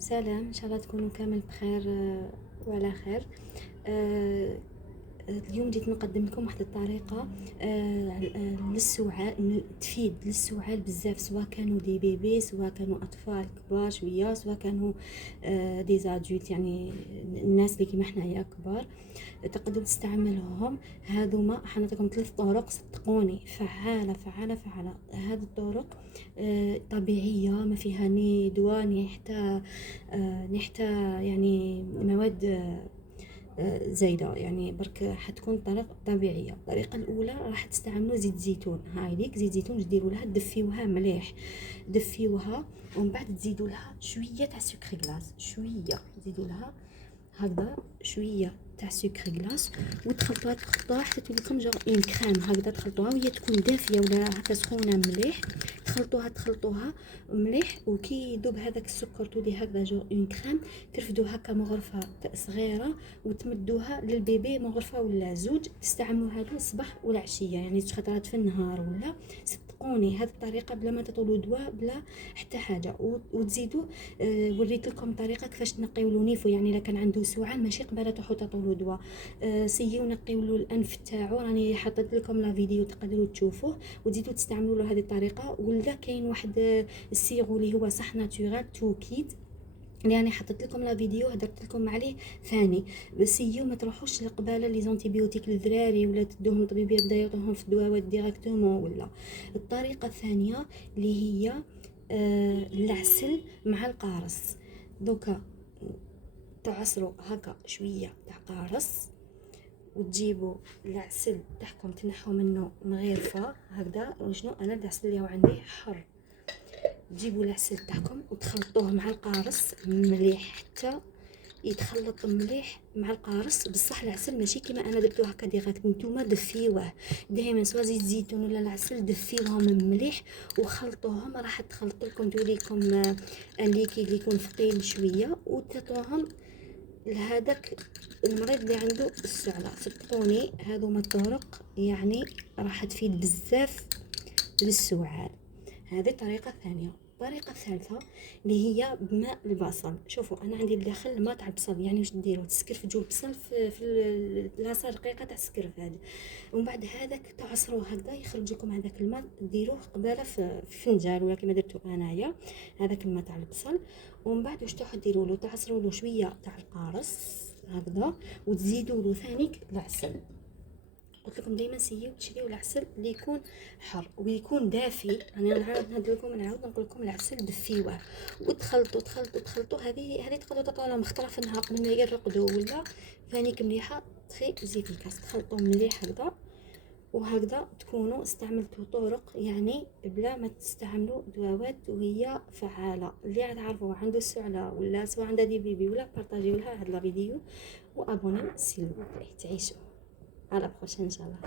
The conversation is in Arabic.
سلام، ان شاء الله تكونوا كامل بخير وعلى خير. اليوم جيت نقدم لكم واحد الطريقه للسعال، تفيد للسعال بزاف، سواء كانوا دي بيبي، سواء كانوا اطفال كبار شويه، سواء كانوا دي زادولت، يعني الناس اللي كيما حنايا كبار تقدروا تستعملوهم. هذوما حنعطيكم 3 طرق صدقوني فعاله فعاله فعاله. هذه الطرق طبيعيه، ما فيها ني دواء ني حتى يعني مواد زايده، يعني برك حتكون طريقه طبيعيه. الطريقه الاولى راح تستعملوا زيت زيتون. هاي ليك زيت زيتون، ديروا لها دفيوها مليح، دفيوها ومن بعد تزيدوا لها شويه تاع سكر غلاس، شويه تزيدوا لها هكذا شويه تاع سكر غلاس وتخلطوها حتى تولي لكم جور اون كريم. هكذا تخلطوها وهي تكون دافيه ولا هكا سخونه مليح، تخلطوها مليح. وكي يذوب هذاك السكر تولي هكذا جور اون كريم، ترفدوها هكا مغرفه صغيره وتمدوها للبيبي مغرفه ولا زوج، تستعملوها له الصباح والعشيه، يعني خطرات في النهار ولا. صدقوني هذه الطريقه بلا ما تطولوا دواء بلا حتى حاجه. وتزيدوا وريت لكم طريقه كيفاش تنقيو له نيفو، يعني الا كان عنده سعال ماشي قباله تروحوا تعطوا دواء، سيو نقيو له الانف تاعو، راني حطيت لكم لا فيديو تقدروا تشوفوه وتزيدوا تستعملوا له هذه الطريقه. ولا كاين واحد السيرو اللي هو صح ناتورال توكيد اللي يعني حطيت لكم لا فيديو هدرت لكم عليه ثاني. بس يو ما تروحوش لقباله لي زونتيبيوتيك للذراري ولا تدوهم طبيب يبدا يعطوهم في الدواوات ديريكتومون. ولا الطريقه الثانيه اللي هي العسل مع القارص. دوكا تعصروا هكا شويه تاع قارص وتجيبوا العسل تاعكم تنحوا منه مغيرفه هكذا. وشنو انا العسل اللي عندي حر، تجيبوا العسل تاعكم وتخلطوه مع القارص مليح حتى يتخلط مليح مع القارص. بصح العسل ماشي كيما انا درتو هكا ديريكت، نتوما دفيوه دائما، سواء زيت زيتون ولا العسل دفيوهم مليح وخلطوهم. راح تخلط لكم تولي لكم ان ليكيد اللي يكون ثقيل شويه وتعطوهم لهذاك المريض اللي عنده السعلة. صدقوني هذوما الطرق يعني راح تفيد بزاف للسعال. هذه طريقة ثانية. الطريقة الثالثة اللي هي بماء البصل. شوفوا انا عندي بداخل الماء تاع البصل، يعني واش ديروا تسكرفجوا البصل في لاصه رقيقه تاع السكرف هذا، ومن بعد هذاك تعصروه هكذا يخرج لكم هذاك الماء، ديروه قباله في فنجان ولا كما درتو انايا هذاك الماء تاع البصل. ومن بعد واش تروحوا ديروا له، تعصروا له شويه تاع القارص هكذا وتزيدوا له ثانيك العسل. قلت لكم دائما سيو تشريو العسل اللي يكون حر ويكون دافي. انا نعاود نهضر لكم، نعاود نقول لكم العسل دفيوه وتخلطوا. هذه تقدروا تعطوها لهم خطره في النهار قبل ما يرقدوا ولا فانيك مليحه تخي زيت الكاس. تخلطوا مليح هكذا وهكذا تكونوا استعملتوا طرق يعني بلا ما تستعملوا دواوات وهي فعاله. اللي تعرفوا عنده السعله ولا سواء عنده دي بيبي ولا بارطاجيو لها هذا الفيديو وابوني سيل تعيشوا. على بروشين ان شاء الله.